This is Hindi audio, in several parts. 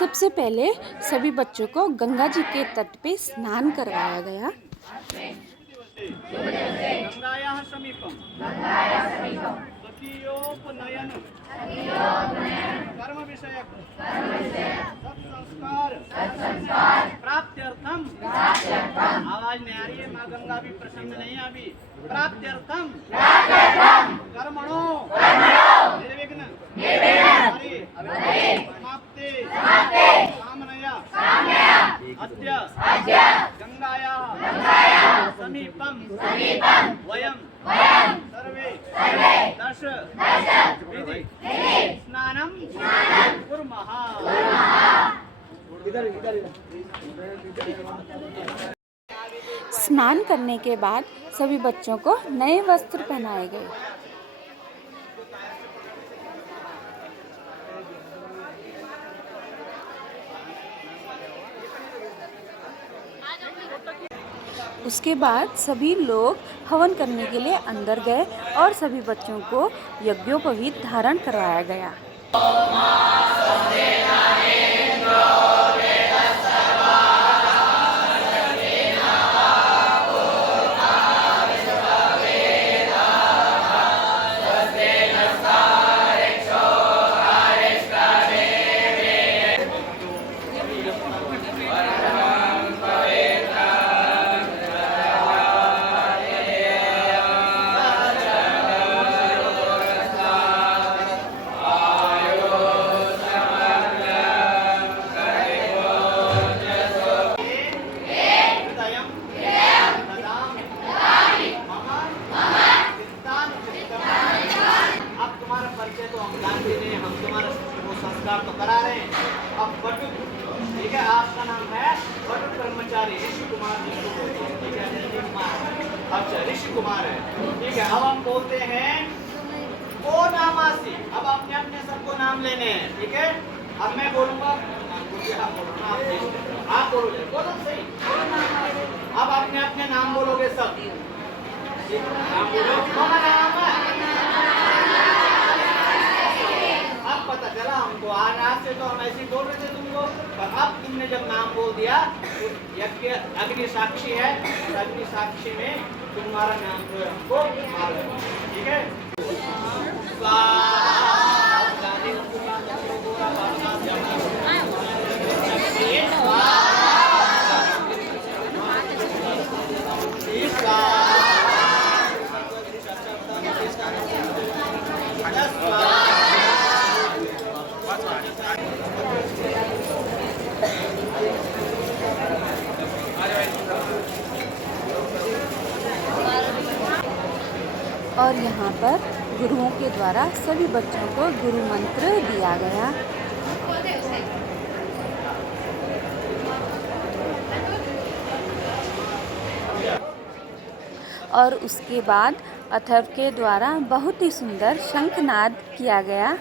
सबसे पहले सभी बच्चों को गंगा जी के तट पे स्नान करवाया गया। गंगायाः समीपं स्वकीयोपनयन कर्म विषयक सत्संस्कार प्राप्त्यर्थम। आवाज नहीं आ रही है, माँ गंगा भी प्रसन्न नहीं है अभी। प्राप्त्यर्थम कर्मणो निर्विघ्न समाप्ते कामनया अद्य गंगायाः समीपं वयं सर्वे दश विधि स्नानं कुर्मः। स्नान करने के बाद सभी बच्चों को नए वस्त्र पहनाए गए। उसके बाद सभी लोग हवन करने के लिए अंदर गए और सभी बच्चों को यज्ञोपवीत धारण करवाया गया। तो करा रहे हैं। अब बटुक, ठीक है, आपका नाम है बटुक कर्मचारी ऋषि कुमार जी को बोलते हैं, ठीक है, ऋषि कुमार। अच्छा, ऋषि कुमार है, ठीक है। अब हम बोलते हैं को नामासी। अब अपने अपने सबको नाम लेने हैं, ठीक है। अब मैं बोलूंगा, आप बोलोगे, बोलो सही। अब अपने अपने नाम बोलोगे सब, नाम बोलो। कौन नाम है? पता चला हमको, आज से तो हम ऐसे बोल रहे थे तुमको, पर अब तुमने जब नाम बोल दिया तो यज्ञ अग्नि साक्षी है, अग्नि साक्षी में तुम्हारा नाम जो है हमको मालूम है, ठीक है। और यहाँ पर गुरुओं के द्वारा सभी बच्चों को गुरु मंत्र दिया गया। और उसके बाद अथर्व के द्वारा बहुत ही सुंदर शंखनाद किया गया।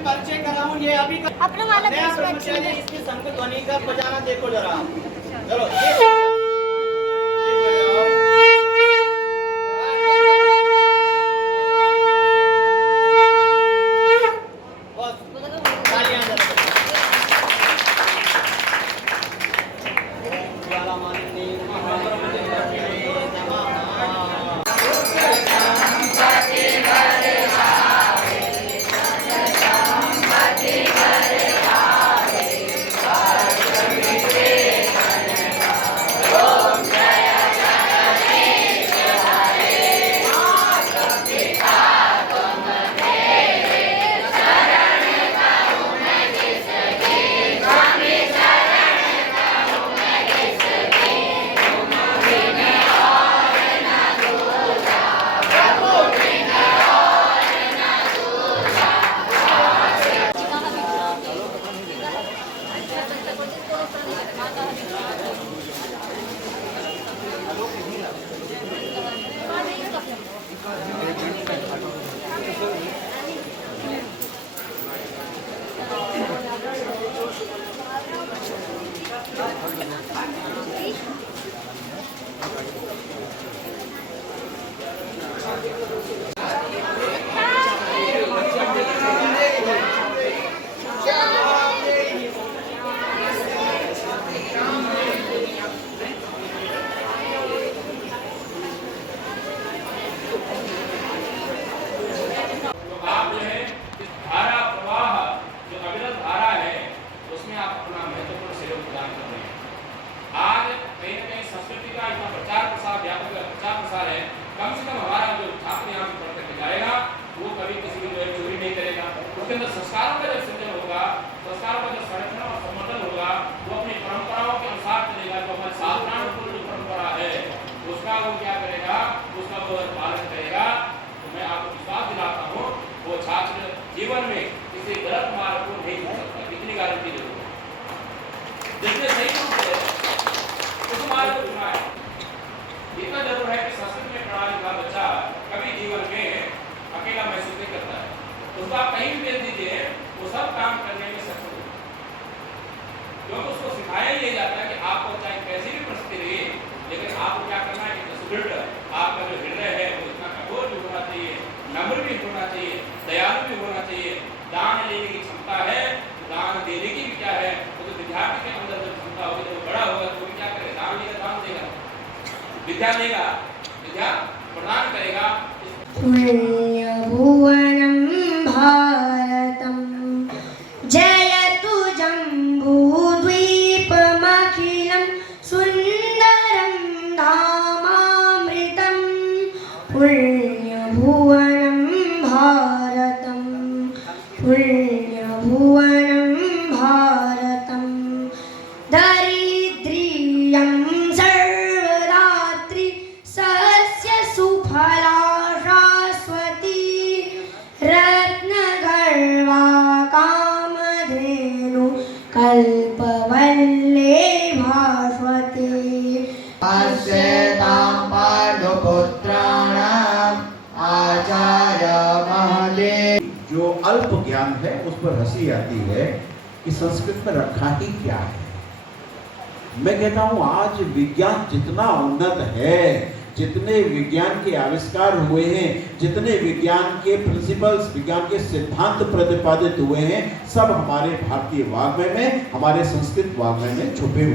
परिचय कराऊं, ये अभी अपने वाला इसकी शंख ध्वनि का बजाना देखो जरा। चलो समाज को चुना है। इतना जरूर है कि संस्कृत में पढ़ा लिखा बच्चा कभी जीवन में अकेला महसूस नहीं करता है। उसको आप कहीं भी भेज दीजिए, वो सब काम करने में सक्षम होगा, क्योंकि उसको सिखाया ही जाता है कि आपको चाहे कैसी भी परिस्थिति रही, लेकिन आपको क्या करना है कि सुदृढ़ आपका जो हृदय है वो इतना कठोर भी होना चाहिए, नम्र भी होना चाहिए, दयालु भी होना चाहिए। दान लेने की क्षमता है, दान देने की भी क्या है, वो तो विद्यार्थी के अंदर जो क्षमता होगी, जब वो बड़ा होगा तो वो क्या करेगा, दान लेगा, दान देगा, विद्या देगा, विद्या प्रदान करेगा। पुण्यभुवनं भारतं जयतु जम्बूद्वीपमखिलं सुन्दरं धामामृतं। पुण्यभुवनं भारतं, पुण्यभुवनं भारतं। दारिद्र्यं सर्वदात्रि सस्य सुफला शाश्वती। रत्नगर्वा कामधेनु कल्पवल्ले भास्वती। अस्यतां पाण्डुपुत्राणाम् आचार्य महले। जो अल्प ज्ञान है उस पर हंसी आती है कि संस्कृत में रखा ही क्या है। मैं कहता हूं आज विज्ञान जितना उन्नत है, जितने विज्ञान के आविष्कार हुए हैं, जितने विज्ञान के प्रिंसिपल्स, विज्ञान के सिद्धांत प्रतिपादित हुए हैं, सब हमारे भारतीय वाङ्मय में, हमारे संस्कृत वाङ्मय में छुपे हुए